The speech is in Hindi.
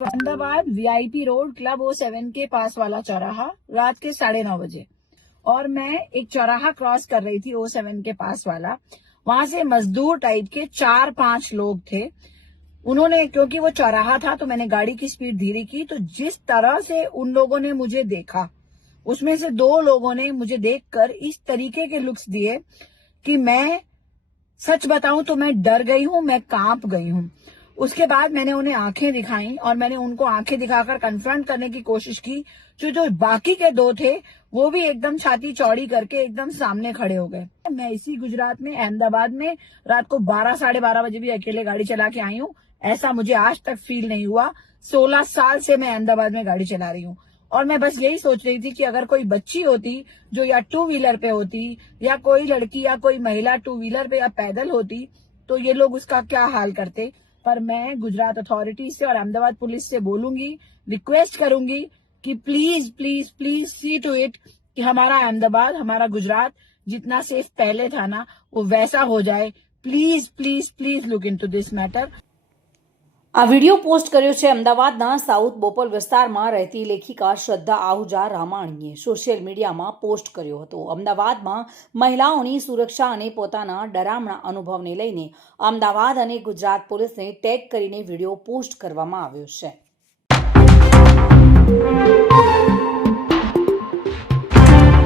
Ahmedabad VIP road club O7 के पास वाला चौराहा रात के 9:30 बजे, और मैं एक चौराहा क्रॉस कर रही थी O7 के पास वाला। वहां से मजदूर टाइप के 4-5 लोग थे। उन्होंने, क्योंकि वो चौराहा था तो मैंने गाड़ी की स्पीड धीरे की, तो जिस तरह से उन लोगों ने मुझे देखा, उसमें से 2 लोगों ने मुझे देखकर इस तरीके के लुक्स दिए कि मैं सच बताऊं तो मैं डर गई हूं, मैं कांप गई हूं। उसके बाद मैंने उन्हें आंखें दिखाई और मैंने उनको आंखें दिखाकर कन्फ्रंट करने की कोशिश की। जो बाकी के 2 थे वो भी एकदम छाती चौड़ी करके एकदम सामने खड़े हो गए। मैं इसी गुजरात में, अहमदाबाद में रात को 12 साढ़े 12 बजे भी अकेले गाड़ी चला के आई हूँ। ऐसा मुझे आज तक फील नहीं हुआ। 16 साल से मैं अहमदाबाद में गाड़ी चला रही हूँ और मैं बस यही सोच रही थी कि अगर कोई बच्ची होती जो या 2 व्हीलर पे होती, या कोई लड़की या कोई महिला 2 व्हीलर पे या पैदल होती, तो ये लोग उसका क्या हाल करते। पर मैं गुजरात अथॉरिटी से और अहमदाबाद पुलिस से बोलूंगी, रिक्वेस्ट करूंगी कि please please please see to it कि हमारा अहमदाबाद, हमारा गुजरात जितना सेफ पहले था ना, वो वैसा हो जाए। Please please please look into this matter. આ વિડીયો પોસ્ટ કર્યો છે અમદાવાદના સાઉથ બોપલ વિસ્તારમાં રહેતી લેખિકા શ્રદ્ધા આહુજા રામાણીએ સોશિયલ મીડિયામાં પોસ્ટ કર્યો હતો। અમદાવાદમાં મહિલાઓની સુરક્ષા અને પોતાના ડરામણા અનુભવને લઈને અમદાવાદ અને ગુજરાત પોલીસને ટેગ કરીને વિડીયો પોસ્ટ કરવામાં આવ્યો છે।